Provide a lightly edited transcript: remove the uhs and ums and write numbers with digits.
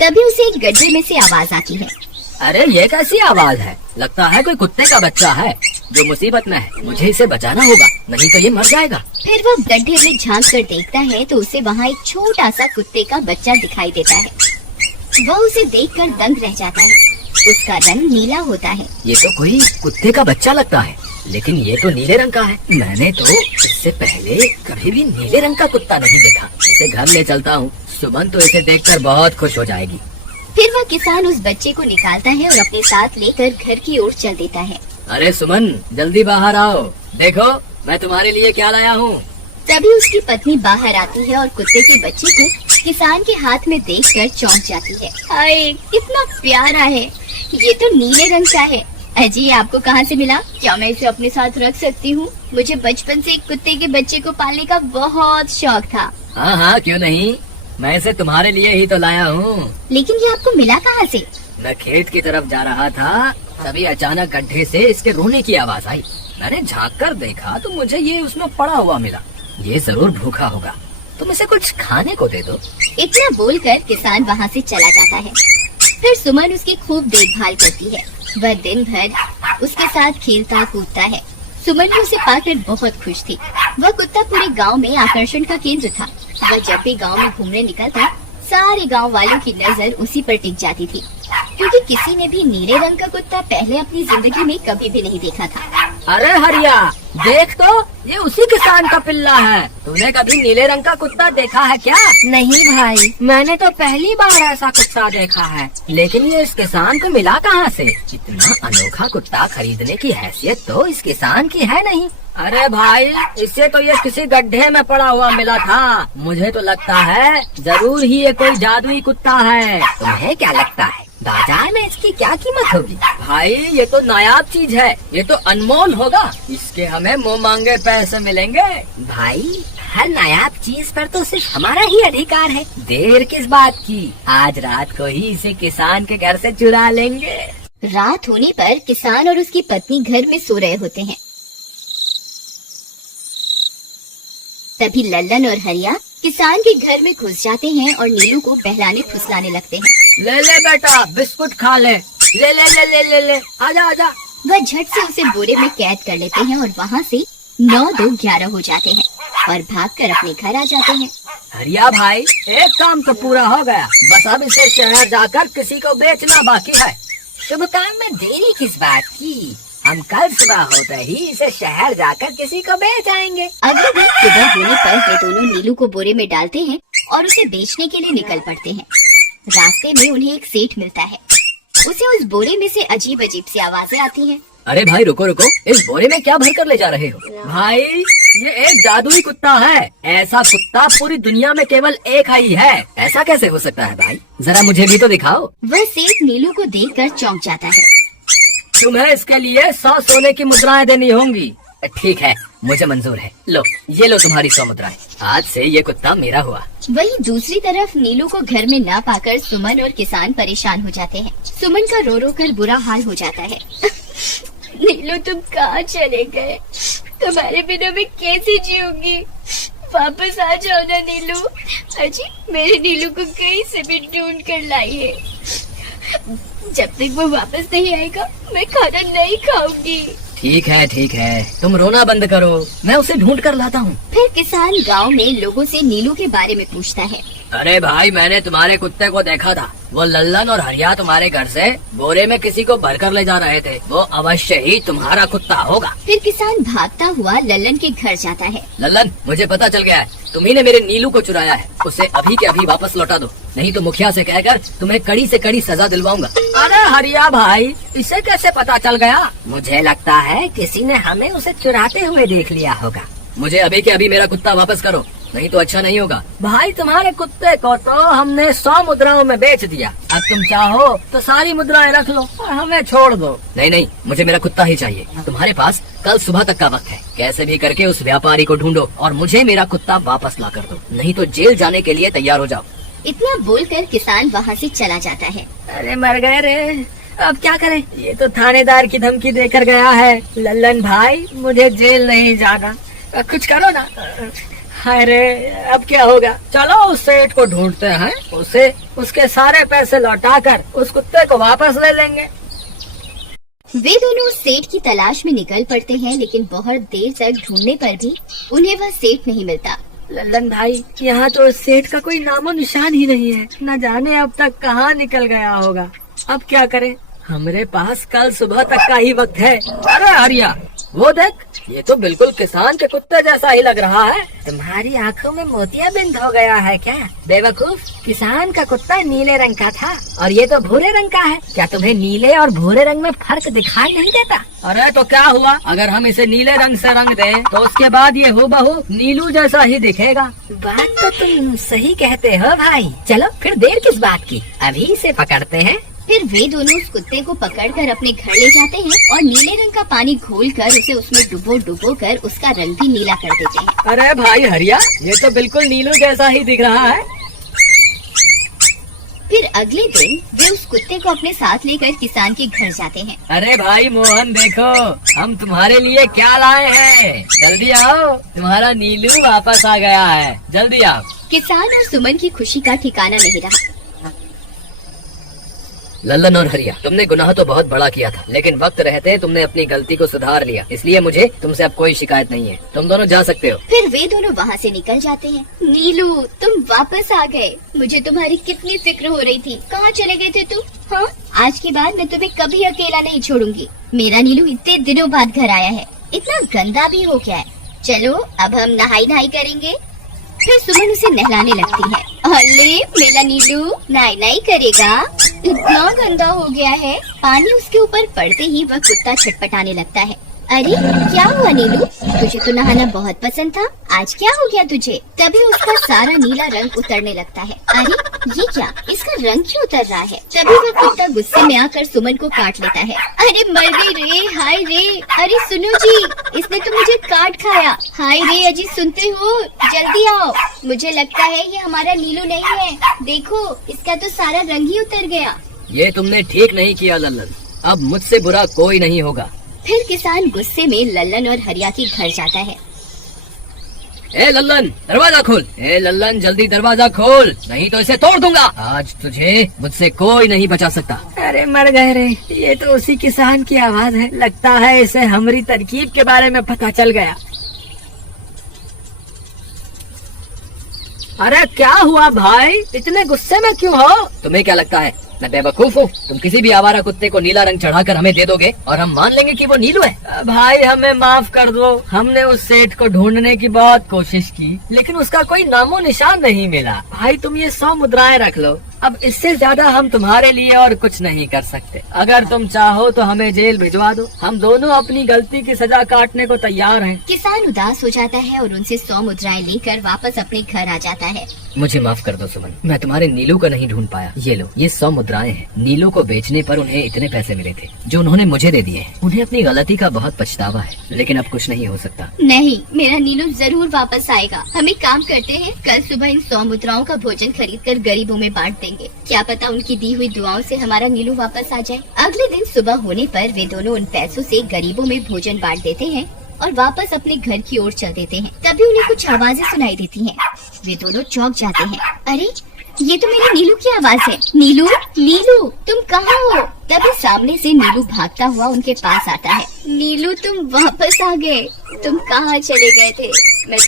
तभी उसे एक गड्ढे में से आवाज आती है। अरे ये कैसी आवाज है? लगता है कोई कुत्ते का बच्चा है जो मुसीबत में है। मुझे इसे बचाना होगा, नहीं तो ये मर जाएगा। फिर वह गड्ढे में झांक कर देखता है तो उसे वहाँ एक छोटा सा कुत्ते का बच्चा दिखाई देता है। वह उसे देखकर दंग रह जाता है। उसका रंग नीला होता है। ये तो कोई कुत्ते का बच्चा लगता है, लेकिन ये तो नीले रंग का है। मैंने तो इससे पहले कभी भी नीले रंग का कुत्ता नहीं देखा। इसे घर ले चलता हूँ, सुमन तो इसे देखकर बहुत खुश हो जाएगी। फिर वह किसान उस बच्चे को निकालता है और अपने साथ लेकर घर की ओर चल देता है। अरे सुमन, जल्दी बाहर आओ, देखो मैं तुम्हारे लिए क्या लाया हूँ। तभी उसकी पत्नी बाहर आती है और कुत्ते के बच्चे को किसान के हाथ में देखकर चौंक जाती है। हाय, कितना प्यारा है, ये तो नीले रंग का है। अजी, आपको कहाँ से मिला? क्या मैं इसे अपने साथ रख सकती हूँ? मुझे बचपन से एक कुत्ते के बच्चे को पालने का बहुत शौक था। हाँ हाँ, क्यों नहीं, मैं इसे तुम्हारे लिए ही तो लाया हूँ। लेकिन ये आपको मिला कहाँ से? मैं खेत की तरफ जा रहा था, तभी अचानक गड्ढे से इसके रोने की आवाज आई। मैंने झांक कर देखा तो मुझे ये उसमें पड़ा हुआ मिला। ये जरूर भूखा होगा, तुम इसे कुछ खाने को दे दो। इतना बोलकर किसान वहाँ से चला जाता है। फिर सुमन उसकी खूब देखभाल करती है। वह दिन भर उसके साथ खेलता कूदता है। सुमन भी उसे पाकर बहुत खुश थी। वह कुत्ता पूरे गांव में आकर्षण का केंद्र था। वह जब भी गांव में घूमने निकलता, सारे गांव वालों की नजर उसी पर टिक जाती थी, क्योंकि किसी ने भी नीले रंग का कुत्ता पहले अपनी जिंदगी में कभी भी नहीं देखा था। अरे हरिया, देख तो, ये उसी किसान का पिल्ला है। तूने कभी नीले रंग का कुत्ता देखा है क्या? नहीं भाई, मैंने तो पहली बार ऐसा कुत्ता देखा है। लेकिन ये इस किसान को मिला कहाँ से? इतना अनोखा कुत्ता खरीदने की हैसियत तो इस किसान की है नहीं। अरे भाई, इससे तो ये किसी गड्ढे में पड़ा हुआ मिला था। मुझे तो लगता है जरूर ही ये कोई जादुई कुत्ता है। तुम्हें क्या लगता है बाजार में इसकी क्या कीमत होगी? भाई, ये तो नायाब चीज है, ये तो अनमोल होगा। इसके हमें मुँह मांगे पैसे मिलेंगे। भाई, हर नायाब चीज पर तो सिर्फ हमारा ही अधिकार है। देर किस बात की, आज रात को ही इसे किसान के घर से चुरा लेंगे। रात होने पर किसान और उसकी पत्नी घर में सो रहे होते हैं। तभी लल्लन और हरिया किसान के घर में घुस जाते हैं और नीलू को बहलाने फुसलाने लगते हैं। ले ले बेटा, बिस्कुट खा ले। ले ले ले ले ले ले, आजा आजा। वह झट से उसे बोरे में कैद कर लेते हैं और वहाँ से 9-2-11 हो जाते हैं और भागकर अपने घर आ जाते हैं। हरिया भाई, एक काम तो पूरा हो गया, बस अब इसे शहर जाकर किसी को बेचना बाकी है। शुभ काम में देरी किस बात की? हम कल सुबह होते ही इसे शहर जाकर किसी को बेच आएंगे। अगले दिन सुबह होने पर वे दोनों नीलू को बोरे में डालते हैं और उसे बेचने के लिए निकल पड़ते हैं। रास्ते में उन्हें एक सेठ मिलता है। उसे उस बोरे में से अजीब अजीब सी आवाजें आती हैं। अरे भाई, रुको रुको, इस बोरे में क्या भर कर ले जा रहे हो? भाई, ये एक जादुई कुत्ता है। ऐसा कुत्ता पूरी दुनिया में केवल एक ही है। ऐसा कैसे हो सकता है भाई? जरा मुझे भी तो दिखाओ। वह सेठ नीलू को देखकर चौंक जाता है। तुम्हें इसके लिए 100 सोने की मुद्राएं देनी होंगी। ठीक है, मुझे मंजूर है। लो, ये लो तुम्हारी 100 मुद्राएं। आज से ये कुत्ता मेरा हुआ। वहीं दूसरी तरफ नीलू को घर में न पाकर सुमन और किसान परेशान हो जाते हैं। सुमन का रो रो कर बुरा हाल हो जाता है। नीलू, तुम कहाँ चले गए? तुम्हारे बिना मैं कैसे जीऊंगी? वापस आ जाओ ना नीलू। अजी, मेरे नीलू को कहीं से भी ढूंढ कर लाई है। जब तक वो वापस नहीं आएगा मैं खाना नहीं खाऊंगी। ठीक है, तुम रोना बंद करो, मैं उसे ढूंढ कर लाता हूँ। फिर किसान गांव में लोगों से नीलू के बारे में पूछता है। अरे भाई, मैंने तुम्हारे कुत्ते को देखा था। वो लल्लन और हरिया तुम्हारे घर से बोरे में किसी को भरकर ले जा रहे थे। वो अवश्य ही तुम्हारा कुत्ता होगा। फिर किसान भागता हुआ लल्लन के घर जाता है। लल्लन, मुझे पता चल गया है, तुम्ही ने मेरे नीलू को चुराया है। उसे अभी के अभी वापस लौटा दो, नहीं तो मुखिया से कहकर तुम्हें कड़ी से कड़ी सजा दिलवाऊंगा। अरे हरिया भाई, इसे कैसे पता चल गया? मुझे लगता है किसी ने हमें उसे चुराते हुए देख लिया होगा। मुझे अभी के अभी मेरा कुत्ता वापस करो, नहीं तो अच्छा नहीं होगा। भाई, तुम्हारे कुत्ते को तो हमने 100 मुद्राओं में बेच दिया। अब तुम चाहो तो सारी मुद्राएं रख लो और हमें छोड़ दो। नहीं, मुझे मेरा कुत्ता ही चाहिए। तुम्हारे पास कल सुबह तक का वक्त है। कैसे भी करके उस व्यापारी को ढूंढो और मुझे मेरा कुत्ता वापस ला कर दो, नहीं तो जेल जाने के लिए तैयार हो जाओ। इतना बोलकर किसान वहाँ से चला जाता है। अरे मर गए रे, अब क्या करें? ये तो थानेदार की धमकी देकर गया है। लल्लन भाई, मुझे जेल नहीं जाना, कुछ करो ना। अरे अब क्या होगा, चलो उस सेठ को ढूंढते हैं, उसे उसके सारे पैसे लौटाकर उस कुत्ते को वापस ले लेंगे। वे दोनों उस सेठ की तलाश में निकल पड़ते हैं, लेकिन बहुत देर तक ढूंढने पर भी उन्हें वह सेठ नहीं मिलता। लल्लन भाई, यहाँ तो इस सेठ का कोई नामो निशान ही नहीं है। न जाने अब तक कहाँ निकल गया होगा। अब क्या करें? हमारे पास कल सुबह तक का ही वक्त है। अरे हरिया, वो देख, ये तो बिल्कुल किसान के कुत्ते जैसा ही लग रहा है। तुम्हारी आंखों में मोतियाबिंद हो गया है क्या बेवकूफ? किसान का कुत्ता नीले रंग का था और ये तो भूरे रंग का है। क्या तुम्हें नीले और भूरे रंग में फर्क दिखाई नहीं देता? अरे तो क्या हुआ, अगर हम इसे नीले रंग से रंग दें तो उसके बाद ये हूबहू नीलू जैसा ही दिखेगा। बात तो तुम सही कहते हो भाई। चलो फिर देर किस बात की, अभी इसे पकड़ते हैं। फिर वे दोनों उस कुत्ते को पकड़कर अपने घर ले जाते हैं और नीले रंग का पानी घोलकर उसे उसमें डुबो कर उसका रंग भी नीला कर देते हैं। अरे भाई हरिया, ये तो बिल्कुल नीलू जैसा ही दिख रहा है। फिर अगले दिन वे उस कुत्ते को अपने साथ लेकर किसान के घर जाते हैं। अरे भाई मोहन, देखो हम तुम्हारे लिए क्या लाए हैं, जल्दी आओ, तुम्हारा नीलू वापस आ गया है, जल्दी आओ। किसान और सुमन की खुशी का ठिकाना नहीं रहा। लल्लन और हरिया, तुमने गुनाह तो बहुत बड़ा किया था, लेकिन वक्त रहते तुमने अपनी गलती को सुधार लिया, इसलिए मुझे तुमसे अब कोई शिकायत नहीं है। तुम दोनों जा सकते हो। फिर वे दोनों वहाँ से निकल जाते हैं। नीलू, तुम वापस आ गए। मुझे तुम्हारी कितनी फिक्र हो रही थी। कहाँ चले गए थे तुम? हाँ, आज के बाद मैं तुम्हें कभी अकेला नहीं छोड़ूंगी। मेरा नीलू इतने दिनों बाद घर आया है, इतना गंदा भी हो गया है। चलो अब हम नहाई करेंगे। फिर सुमन उसे नहलाने लगती है। अरे मेरा नीलू नाई करेगा, इतना गंदा हो गया है। पानी उसके ऊपर पड़ते ही वह कुत्ता छटपटाने लगता है। अरे क्या हुआ नीलू, तुझे तो नहाना बहुत पसंद था, आज क्या हो गया तुझे? तभी उसका सारा नीला रंग उतरने लगता है। अरे ये क्या, इसका रंग क्यों उतर रहा है? तभी वह कुत्ता गुस्से में आकर सुमन को काट लेता है। अरे मर गई रे, हाय रे। अरे सुनो जी, इसने तो मुझे काट खाया। हाय रे अजी, सुनते हो? जल्दी आओ, मुझे लगता है ये हमारा नीलू नहीं है। देखो, इसका तो सारा रंग ही उतर गया। ये तुमने ठीक नहीं किया लल्लन, अब मुझसे बुरा कोई नहीं होगा। फिर किसान गुस्से में लल्लन और हरिया के घर जाता है। ए लल्लन, दरवाजा खोल। ए लल्लन, जल्दी दरवाजा खोल, नहीं तो इसे तोड़ दूंगा। आज तुझे मुझसे कोई नहीं बचा सकता। अरे मर गए रे, ये तो उसी किसान की आवाज है। लगता है इसे हमारी तरकीब के बारे में पता चल गया। अरे क्या हुआ भाई, इतने गुस्से में क्यों हो? तुम्हें क्या लगता है मैं बेवकूफ हूँ? तुम किसी भी आवारा कुत्ते को नीला रंग चढ़ाकर हमें दे दोगे और हम मान लेंगे कि वो नीलू है? भाई हमें माफ कर दो, हमने उस सेठ को ढूंढने की बहुत कोशिश की, लेकिन उसका कोई नामो निशान नहीं मिला। भाई तुम ये 100 मुद्राएं रख लो, अब इससे ज्यादा हम तुम्हारे लिए और कुछ नहीं कर सकते। अगर तुम चाहो तो हमें जेल भिजवा दो, हम दोनों अपनी गलती की सजा काटने को तैयार हैं। किसान उदास हो जाता है और उनसे 100 मुद्राएं लेकर वापस अपने घर आ जाता है। मुझे माफ कर दो सुमन, मैं तुम्हारे नीलू को नहीं ढूंढ पाया। ये लो, ये 100 मुद्राएं हैं। नीलू को बेचने पर उन्हें इतने पैसे मिले थे जो उन्होंने मुझे दे दिए हैं। उन्हें अपनी गलती का बहुत पछतावा है, लेकिन अब कुछ नहीं हो सकता। नहीं, मेरा नीलू जरूर वापस आएगा। हम एक काम करते हैं, कल सुबह इन 100 मुद्राओं का भोजन खरीदकर गरीबों में बांट देंगे। क्या पता उनकी दी हुई दुआओं से हमारा नीलू वापस आ जाए। अगले दिन सुबह होने पर वे दोनों उन पैसों से गरीबों में भोजन बांट देते हैं और वापस अपने घर की ओर चल देते हैं। तभी उन्हें कुछ आवाजें सुनाई देती हैं। वे दोनों चौंक जाते हैं। अरे ये तो मेरे नीलू की आवाज है। नीलू, नीलू तुम कहाँ हो? तभी सामने से नीलू भागता हुआ उनके पास आता है। नीलू तुम वापस आ गए, तुम कहाँ चले गए थे? मैं